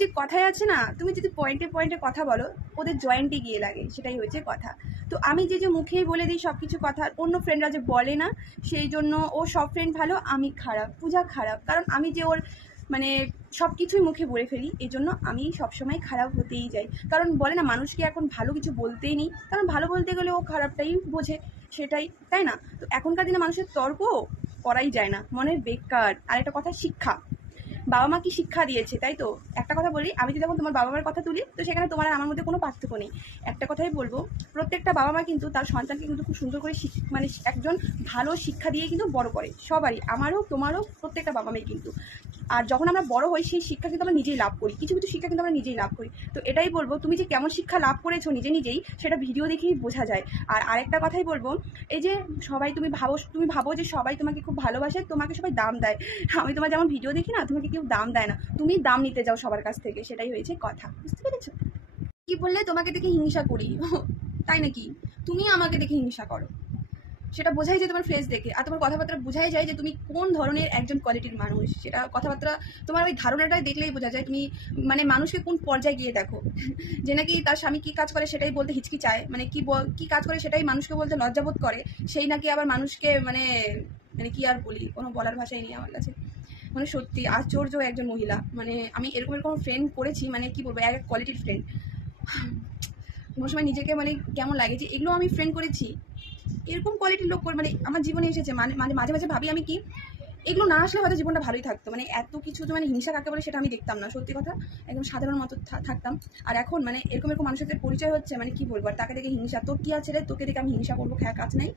যে কথায় আছে না, তুমি যদি পয়েন্টে পয়েন্টে কথা বলো ওদের জয়েন্টে গিয়ে লাগে, সেটাই হয়েছে কথা। তো আমি যে মুখেই বলে দিই সব কিছু কথা, অন্য ফ্রেন্ডরা যে বলে না, সেই জন্য ও সব ফ্রেন্ড ভালো, আমি খারাপ, পূজা খারাপ, কারণ আমি যে ওর মানে সব কিছুই মুখে বলে ফেলি, এই জন্য আমি সবসময় খারাপ হতেই যাই। কারণ বলে না মানুষকে এখন ভালো কিছু বলতেই নেই, কারণ ভালো বলতে গেলে ও খারাপটাই বোঝে, সেটাই তাই না? তো এখনকার দিনে মানুষের তর্ক করাই যায় না, মনের বেকার। আর একটা কথা, শিক্ষা, বাবা মা কি শিক্ষা দিয়েছে, তাই তো? একটা কথা বলি, আমি যদি যখন তোমার বাবা মার কথা তুলি, তো সেখানে তোমার আর আমার মধ্যে কোনো পার্থক্য নেই। একটা কথাই বলবো, প্রত্যেকটা বাবা মা কিন্তু তার সন্তানকে কিন্তু খুব সুন্দর করে মানে একজন ভালো শিক্ষা দিয়ে কিন্তু বড় করে, সবারই, আমারও তোমারও, প্রত্যেকটা বাবা মাই কিন্তু। আর যখন আমরা বড় হই সেই শিক্ষা কিন্তু আমরা নিজেই লাভ করি, কিছু কিছু শিক্ষা কিন্তু আমরা নিজেই লাভ করি। তো এটাই বলবো, তুমি যে কেমন শিক্ষা লাভ করেছো নিজেই সেটা ভিডিও দেখেই বোঝা যায়। আর আরেকটা কথাই বলবো, এই যে সবাই তুমি ভাবো যে সবাই তোমাকে খুব ভালোবাসে, তোমাকে সবাই দাম দেয়। আমি তোমার যেমন ভিডিও দেখি না, তোমাকে কেউ দাম দেয় না, তুমি দাম নিতে যাও সবার কাছ থেকে, সেটাই হয়েছে কথা, বুঝতে পেরেছো? কি বললে তোমাকে দেখে হিংসা করি? তাই নাকি? তুমি আমাকে দেখে হিংসা করো, সেটা বোঝাই যায় তোমার ফেস দেখে, আর তোমার কথাবার্তা বোঝাই যায় যে তুমি কোন ধরনের একজন কোয়ালিটির মানুষ। সেটা কথাবার্তা, তোমার ওই ধারণাটাই দেখলেই বোঝা যায় তুমি মানে মানুষকে কোন পর্যায়ে গিয়ে দেখো। যে নাকি তার স্বামী কি কাজ করে সেটাই বলতে হিচকিচায়, মানে কি কাজ করে সেটাই মানুষকে বলতে লজ্জাবোধ করে, সেই নাকি আবার মানুষকে মানে মানে কি আর বলি, কোনো বলার ভাষাই নেই আমার কাছে। মানে সত্যি আশ্চর্য একজন মহিলা, মানে আমি এরকম এরকম ফ্রেন্ড করেছি, মানে কি বলবো, এক কোয়ালিটির ফ্রেন্ড। কোনো সময় নিজেকে মানে কেমন লাগে যে এগুলো আমি ফ্রেন্ড করেছি, এরকম কোয়ালিটির লোক মানে আমার জীবনে এসেছে। মানে মানে মাঝে মাঝে ভাবি আমি কি এগুলো না আসলে হয়তো জীবনটা ভালোই থাকতো, মানে এত কিছু যে মানে হিংসা কাকে বলে সেটা আমি দেখতাম না, সত্যি কথা, একদম সাধারণ মতো থাকতাম। আর এখন মানে এরকম এরকম মানুষের সাথে পরিচয় হচ্ছে, মানে কি বলবো, আর তাকে দেখে হিংসা, তোর কি আছে রে, তোকে দেখে আমি হিংসা করবো, কাজ নাই,